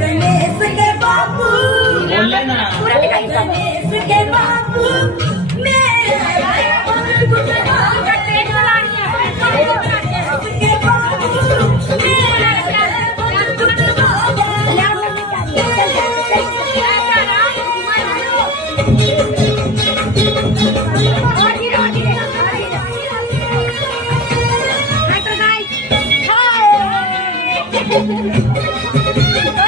गणेश के बापू बोलले ना गणेश के बापू मेरा गुजरा के बापू मेरा Hi.